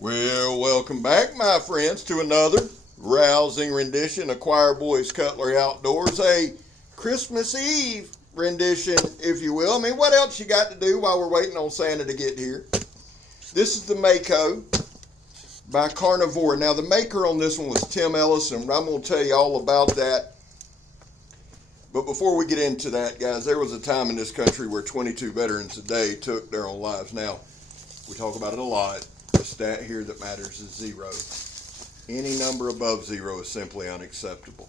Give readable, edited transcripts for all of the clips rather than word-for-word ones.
Well, welcome back, my friends, to another rousing rendition of Choir Boys Cutlery Outdoors, a Christmas Eve rendition, if you will. I mean, what else you got to do while we're waiting on Santa to get here? This is the Mako by Carnivora. Now, the maker on this one was Tim Ellis, and I'm going to tell you all about that. But before we get into that, guys, there was a time in this country where 22 veterans a day took their own lives. Now, we talk about it a lot. The stat here that matters is 0. Any number above 0 is simply unacceptable.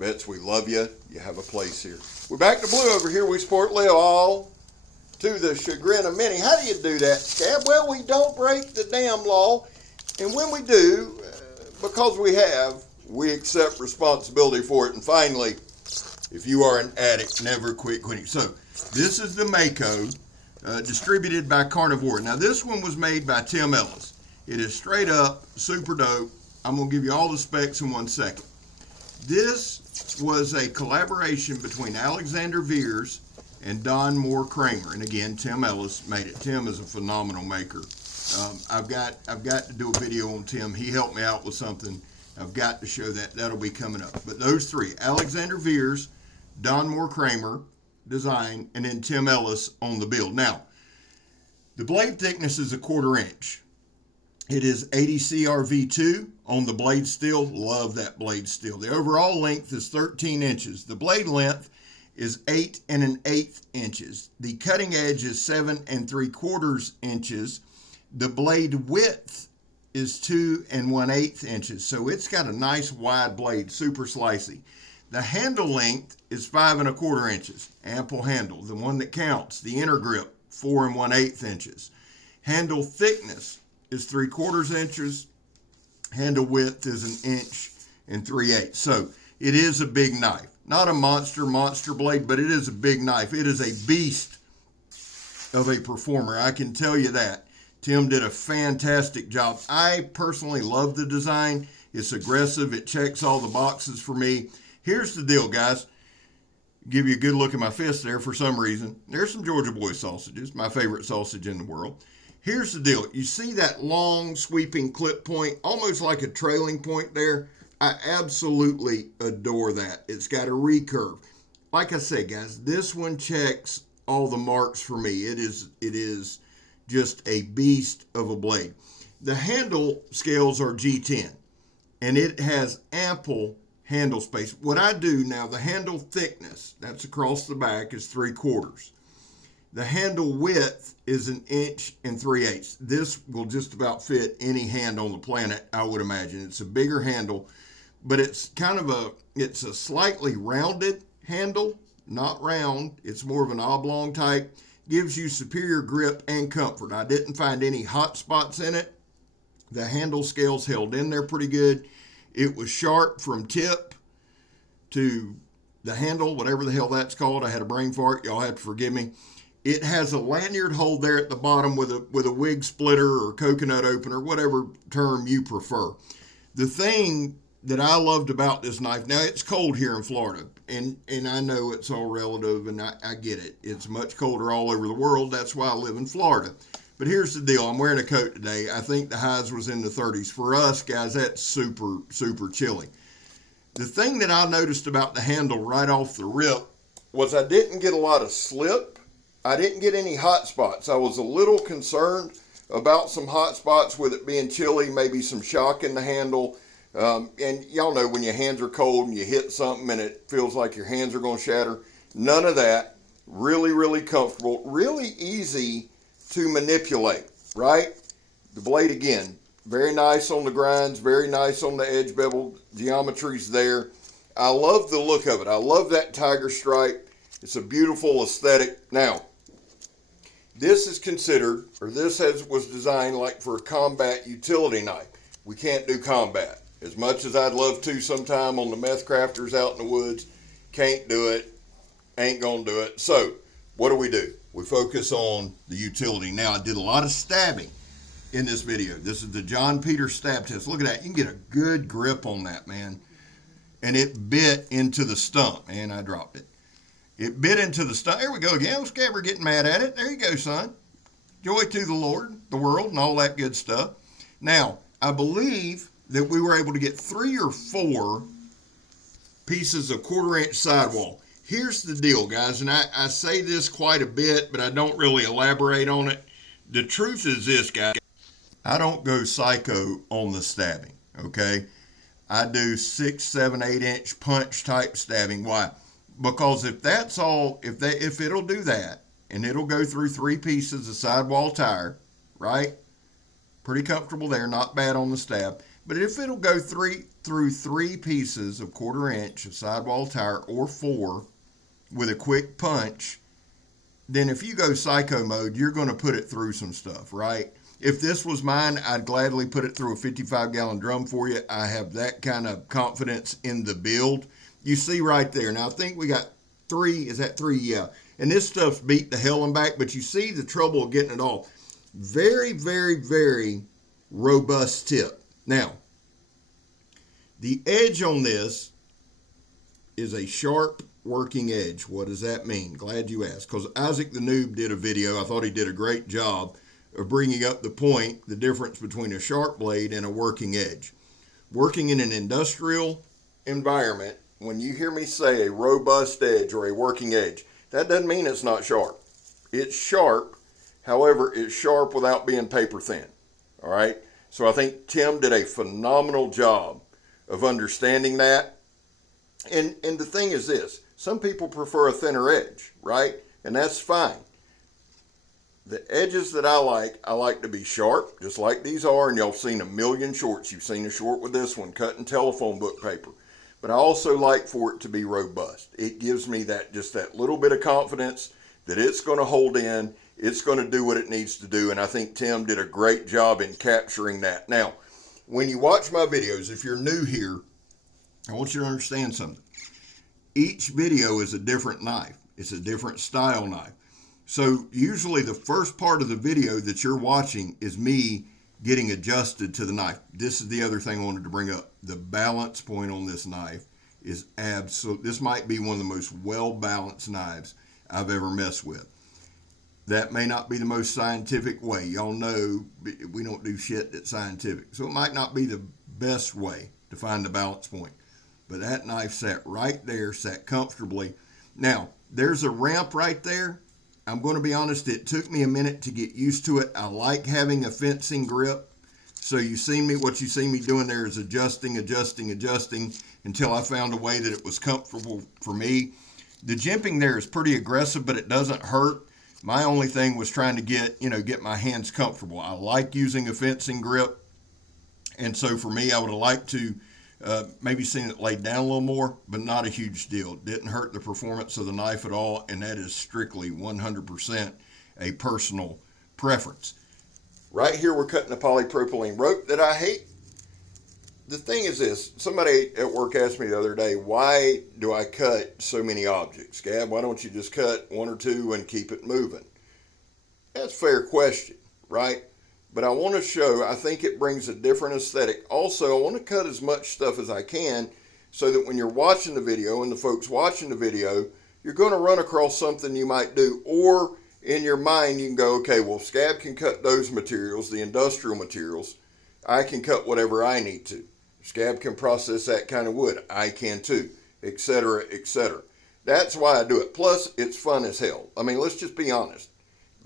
Vets, we love you. You have a place here. We're back to blue over here. We sport live all to the chagrin of many. How do you do that, Scab? Well, we don't break the damn law. And when we do, because we accept responsibility for it. And finally, if you are an addict, never quit quitting. So this is the Mako. Distributed by Carnivora. Now this one was made by Tim Ellis. It is straight up super dope. I'm going to give you all the specs in 1 second. This was a collaboration between Alexander Vears and Kramer. And again, Tim Ellis made it. Tim is a phenomenal maker. I've got to do a video on Tim. He helped me out with something. I've got to show that. That'll be coming up. But those three, Alexander Vears, Kramer, design, and then Tim Ellis on the build. Now, the blade thickness is 1/4 inch. It is 80 CRV2 on the blade steel. Love that blade steel. The overall length is 13 inches. The blade length is 8 1/8 inches. The cutting edge is 7 3/4 inches. The blade width is 2 1/8 inches. So it's got a nice wide blade, super slicey. The handle length is 5 1/4 inches. Ample handle. The one that counts. The inner grip, 4 1/8 inches. Handle thickness is 3/4 inches. Handle width is 1 3/8 inches. So it is a big knife. Not a monster blade, but it is a big knife. It is a beast of a performer. I can tell you that. Tim did a fantastic job. I personally love the design. It's aggressive. It checks all the boxes for me. Here's the deal, guys. Give you a good look at my fist there for some reason. There's some Georgia Boy sausages, my favorite sausage in the world. Here's the deal. You see that long sweeping clip point, almost like a trailing point there? I absolutely adore that. It's got a recurve. Like I said, guys, this one checks all the marks for me. It is just a beast of a blade. The handle scales are G10, and it has ample handle space. What I do now, the handle thickness, that's across the back, is 3/4. The handle width is 1 3/8 inches. This will just about fit any hand on the planet, I would imagine. It's a bigger handle, but it's it's a slightly rounded handle, not round. It's more of an oblong type. Gives you superior grip and comfort. I didn't find any hot spots in it. The handle scales held in there pretty good. It was sharp from tip to the handle, whatever the hell that's called. I had a brain fart. Y'all have to forgive me. It has a lanyard hold there at the bottom with a wig splitter or coconut opener, whatever term you prefer. The thing that I loved about this knife, now it's cold here in Florida, and I know it's all relative, and I get it. It's much colder all over the world. That's why I live in Florida. But here's the deal. I'm wearing a coat today. I think the highs was in the 30s. For us, guys, that's super chilly. The thing that I noticed about the handle right off the rip was I didn't get a lot of slip. I didn't get any hot spots. I was a little concerned about some hot spots with it being chilly, maybe some shock in the handle. And y'all know when your hands are cold and you hit something and it feels like your hands are going to shatter. None of that. Really comfortable. Really easy to manipulate, right? The blade, again, very nice on the grinds, very nice on the edge bevel. Geometry's there. I love the look of it. I love that tiger stripe. It's a beautiful aesthetic. Now, this is considered, or was designed like for a combat utility knife. We can't do combat. As much as I'd love to sometime on the meth crafters out in the woods, can't do it, ain't gonna do it. So, what do? We focus on the utility. Now, I did a lot of stabbing in this video. This is the John Peters stab test. Look at that. You can get a good grip on that, man. And it bit into the stump. And I dropped it. It bit into the stump. There we go again. Scabber getting mad at it. There you go, son. Joy to the Lord, the world, and all that good stuff. Now, I believe that we were able to get 3 or 4 pieces of 1/4 inch sidewall. Here's the deal, guys, and I say this quite a bit, but I don't really elaborate on it. The truth is this, guys. I don't go psycho on the stabbing, okay? I do 6, 7, 8 inch punch type stabbing. Why? Because if that's all, if it'll do that, and it'll go through 3 pieces of sidewall tire, right? Pretty comfortable there, not bad on the stab. But if it'll go through 3 pieces of 1/4 inch of sidewall tire or 4 with a quick punch, then if you go psycho mode, you're going to put it through some stuff, right? If this was mine, I'd gladly put it through a 55-gallon drum for you. I have that kind of confidence in the build. You see right there. Now, I think we got 3. Is that 3? Yeah. And this stuff's beat the hell and back, but you see the trouble of getting it off. Very, very, very robust tip. Now, the edge on this is a sharp working edge. What does that mean? Glad you asked, because Isaac the Noob did a video. I thought he did a great job of bringing up the point, the difference between a sharp blade and a working edge. Working in an industrial environment, when you hear me say a robust edge or a working edge, that doesn't mean it's not sharp. It's sharp, however, it's sharp without being paper thin, all right? So I think Tim did a phenomenal job of understanding that. And the thing is this, some people prefer a thinner edge, right? And that's fine. The edges that I like to be sharp, just like these are, and y'all seen a million shorts. You've seen a short with this one, cutting telephone book paper. But I also like for it to be robust. It gives me that just that little bit of confidence that it's going to hold in, it's going to do what it needs to do, and I think Tim did a great job in capturing that. Now, when you watch my videos, if you're new here, I want you to understand something. Each video is a different knife. It's a different style knife. So usually the first part of the video that you're watching is me getting adjusted to the knife. This is the other thing I wanted to bring up. The balance point on this knife is absolute. This might be one of the most well-balanced knives I've ever messed with. That may not be the most scientific way. Y'all know we don't do shit that's scientific. So it might not be the best way to find the balance point. But that knife sat right there, sat comfortably. Now, there's a ramp right there. I'm going to be honest, it took me a minute to get used to it. I like having a fencing grip. So what you see me doing there is adjusting until I found a way that it was comfortable for me. The jimping there is pretty aggressive, but it doesn't hurt. My only thing was trying to get my hands comfortable. I like using a fencing grip. And so for me, I would have liked to maybe seen it laid down a little more, but not a huge deal. It didn't hurt the performance of the knife at all, and that is strictly 100% a personal preference. Right here, we're cutting a polypropylene rope that I hate. The thing is this, somebody at work asked me the other day, why do I cut so many objects? Gab, why don't you just cut 1 or 2 and keep it moving? That's a fair question, right? But I want to show, I think it brings a different aesthetic. Also, I want to cut as much stuff as I can so that when you're watching the video and the folks watching the video, you're going to run across something you might do. Or in your mind, you can go, okay, well, Scab can cut those materials, the industrial materials. I can cut whatever I need to. Scab can process that kind of wood. I can too, etc., etc. That's why I do it. Plus, it's fun as hell. I mean, let's just be honest.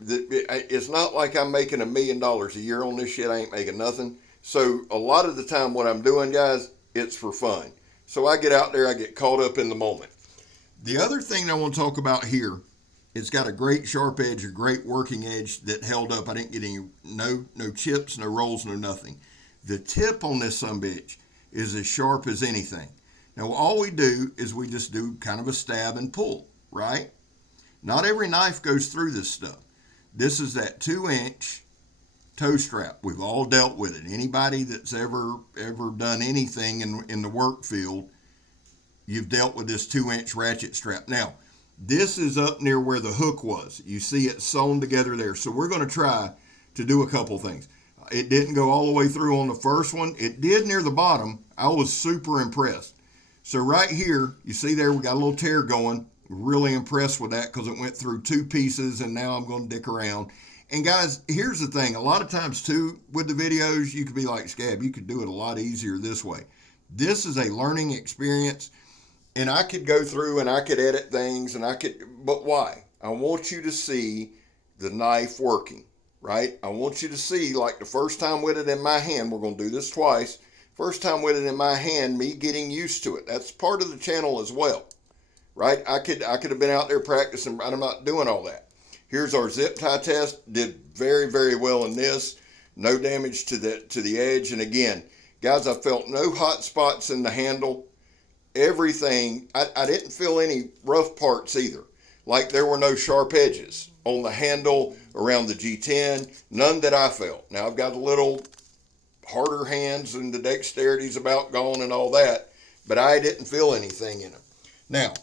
It's not like I'm making $1 million a year on this shit. I ain't making nothing. So a lot of the time what I'm doing, guys, it's for fun. So I get out there, I get caught up in the moment. The other thing I want to talk about here, it's got a great sharp edge, a great working edge that held up. I didn't get any, no chips, no rolls, no nothing. The tip on this sumbitch is as sharp as anything. Now all we do is we just do kind of a stab and pull, right? Not every knife goes through this stuff. This is that 2-inch toe strap. We've all dealt with it. Anybody that's ever done anything in the work field, you've dealt with this 2-inch ratchet strap. Now, this is up near where the hook was. You see it sewn together there. So we're going to try to do a couple things. It didn't go all the way through on the first one. It did near the bottom. I was super impressed. So right here, you see there, we got a little tear going. Really impressed with that because it went through 2 pieces, and now I'm going to dick around. And guys, here's the thing. A lot of times too, with the videos, you could be like, Scab, you could do it a lot easier this way. This is a learning experience, and I could go through and I could edit things and but why? I want you to see the knife working, right? I want you to see, like the first time with it in my hand, we're going to do this twice. First time with it in my hand, me getting used to it. That's part of the channel as well, right? I could have been out there practicing, but I'm not doing all that. Here's our zip tie test. Did very, very well in this. No damage to the edge. And again, guys, I felt no hot spots in the handle. Everything, I didn't feel any rough parts either. Like there were no sharp edges on the handle, around the G10, none that I felt. Now I've got a little harder hands and the dexterity's about gone and all that, but I didn't feel anything in them. Now,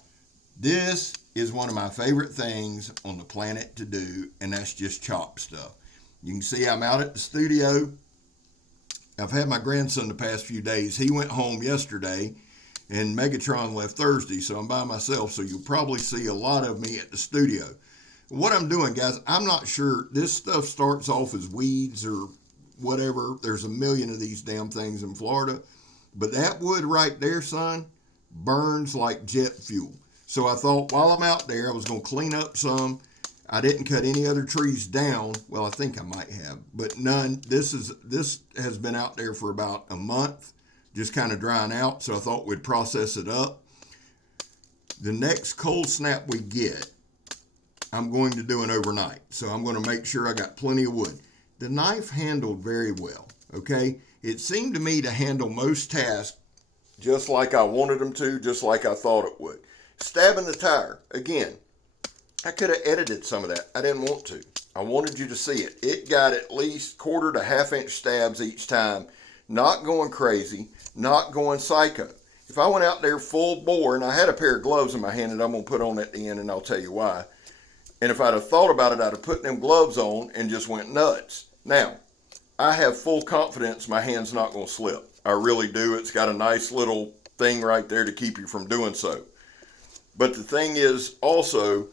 this is one of my favorite things on the planet to do, and that's just chop stuff. You can see I'm out at the studio. I've had my grandson the past few days. He went home yesterday, and Megatron left Thursday, so I'm by myself, so you'll probably see a lot of me at the studio. What I'm doing, guys, I'm not sure. This stuff starts off as weeds or whatever. There's a million of these damn things in Florida. But that wood right there, son, burns like jet fuel. So I thought while I'm out there, I was going to clean up some. I didn't cut any other trees down. Well, I think I might have, but none. This has been out there for about a month, just kind of drying out. So I thought we'd process it up. The next cold snap we get, I'm going to do an overnight. So I'm going to make sure I got plenty of wood. The knife handled very well, okay? It seemed to me to handle most tasks just like I wanted them to, just like I thought it would. Stabbing the tire, again, I could have edited some of that. I didn't want to. I wanted you to see it. It got at least 1/4 to 1/2 inch stabs each time, not going crazy, not going psycho. If I went out there full bore, and I had a pair of gloves in my hand that I'm going to put on at the end, and I'll tell you why. And if I'd have thought about it, I'd have put them gloves on and just went nuts. Now, I have full confidence my hand's not going to slip. I really do. It's got a nice little thing right there to keep you from doing so. But the thing is also,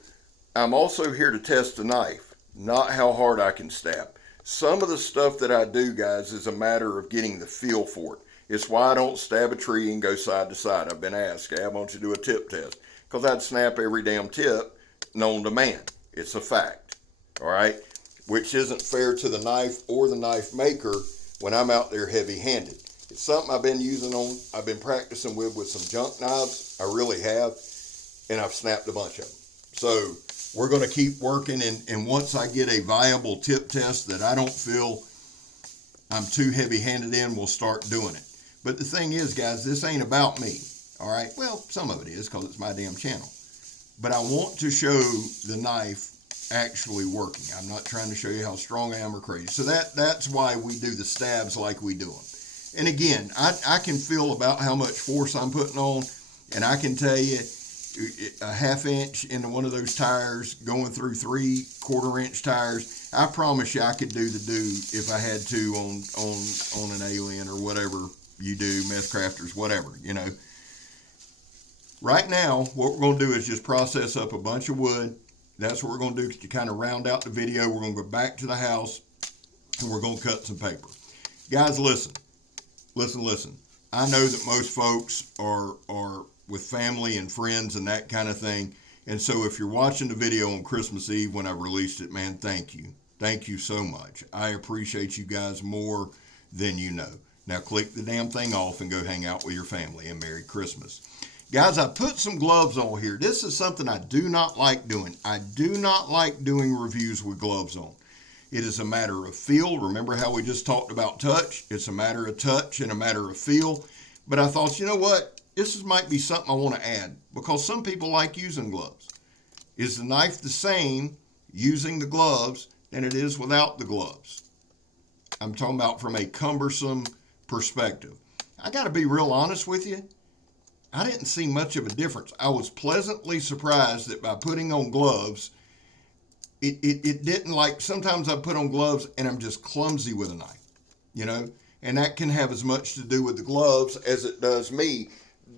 I'm also here to test the knife, not how hard I can stab. Some of the stuff that I do, guys, is a matter of getting the feel for it. It's why I don't stab a tree and go side to side. I've been asked, Gab, why don't you do a tip test? Because I'd snap every damn tip known to man. It's a fact, all right? Which isn't fair to the knife or the knife maker when I'm out there heavy-handed. It's something I've been practicing with some junk knives. I really have, and I've snapped a bunch of them. So we're going to keep working, and once I get a viable tip test that I don't feel I'm too heavy-handed in, we'll start doing it. But the thing is, guys, this ain't about me, all right? Well, some of it is because it's my damn channel. But I want to show the knife actually working. I'm not trying to show you how strong I am or crazy. So that's why we do the stabs like we do them. And again, I can feel about how much force I'm putting on, and I can tell you a 1/2 inch into one of those tires going through 3/4 inch tires. I promise you I could do the do if I had to on an alien or whatever you do, meth crafters, whatever, you know. Right now, what we're going to do is just process up a bunch of wood. That's what we're going to do to kind of round out the video. We're going to go back to the house, and we're going to cut some paper. Guys, listen. I know that most folks are with family and friends and that kind of thing. And so if you're watching the video on Christmas Eve when I released it, man, thank you. Thank you so much. I appreciate you guys more than you know. Now click the damn thing off and go hang out with your family, and Merry Christmas. Guys, I put some gloves on here. This is something I do not like doing. I do not like doing reviews with gloves on. It is a matter of feel. Remember how we just talked about touch? It's a matter of touch and a matter of feel. But I thought, you know what? This might be something I want to add because some people like using gloves. Is the knife the same using the gloves than it is without the gloves? I'm talking about from a cumbersome perspective. I got to be real honest with you. I didn't see much of a difference. I was pleasantly surprised that by putting on gloves, it didn't, like sometimes I put on gloves and I'm just clumsy with a knife, you know, and that can have as much to do with the gloves as it does me.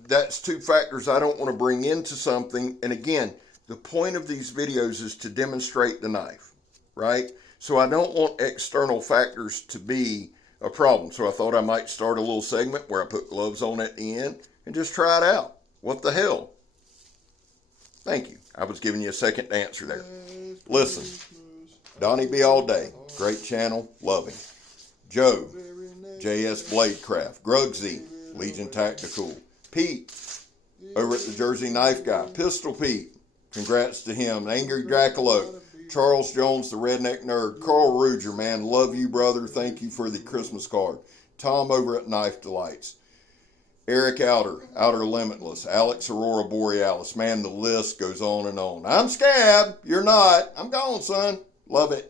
That's two factors I don't want to bring into something. And again, the point of these videos is to demonstrate the knife, right? So I don't want external factors to be a problem. So I thought I might start a little segment where I put gloves on at the end and just try it out. What the hell? Thank you. I was giving you a second to answer there. Listen, Donnie B all day. Great channel. Love him. Joe, JS Bladecraft. Grugsy, Legion Tactical. Pete, over at the Jersey Knife Guy. Pistol Pete, congrats to him. Angry Dracula. Charles Jones, the Redneck Nerd. Carl Ruger, man, love you, brother. Thank you for the Christmas card. Tom over at Knife Delights. Eric Outer Limitless. Alex Aurora Borealis. Man, the list goes on and on. I'm Scab. You're not. I'm gone, son. Love it.